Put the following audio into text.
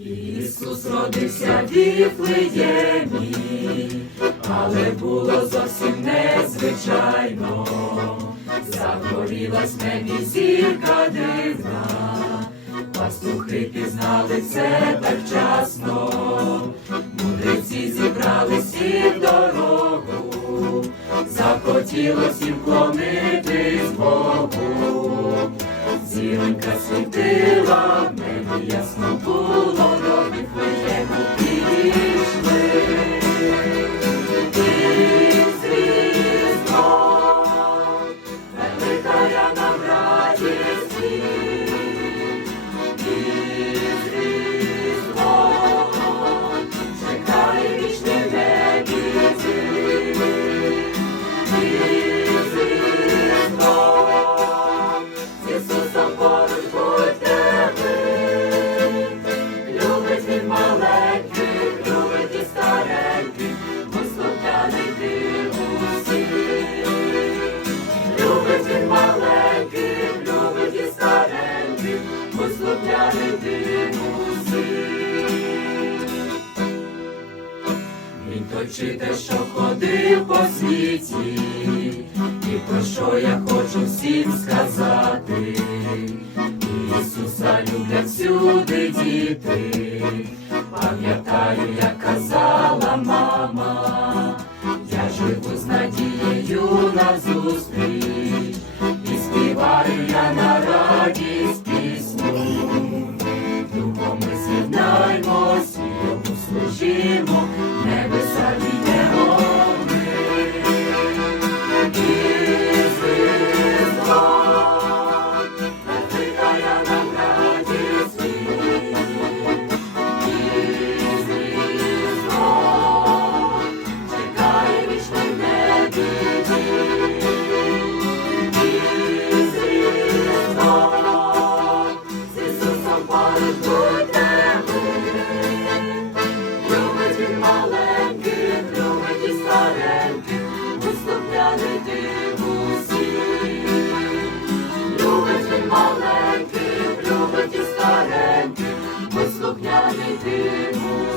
Ісус родився в Віфлеємі, але було зовсім незвичайно, загорілась небі зірка дивна, пастухи пізнали це так вчасно, мудреці всі в дорогу, захотіло всім вклонитись Богу. Зіронька світила, в небі ясно було, той вчитель, що ходив по світі, і про що я хочу всім сказати. Ісуса люблять всюди діти, пам'ятаю, як казала мама, я живу з надією на зустріч, і співаю я на радість маленьких, любить і стареньких, услухняний ти усіх.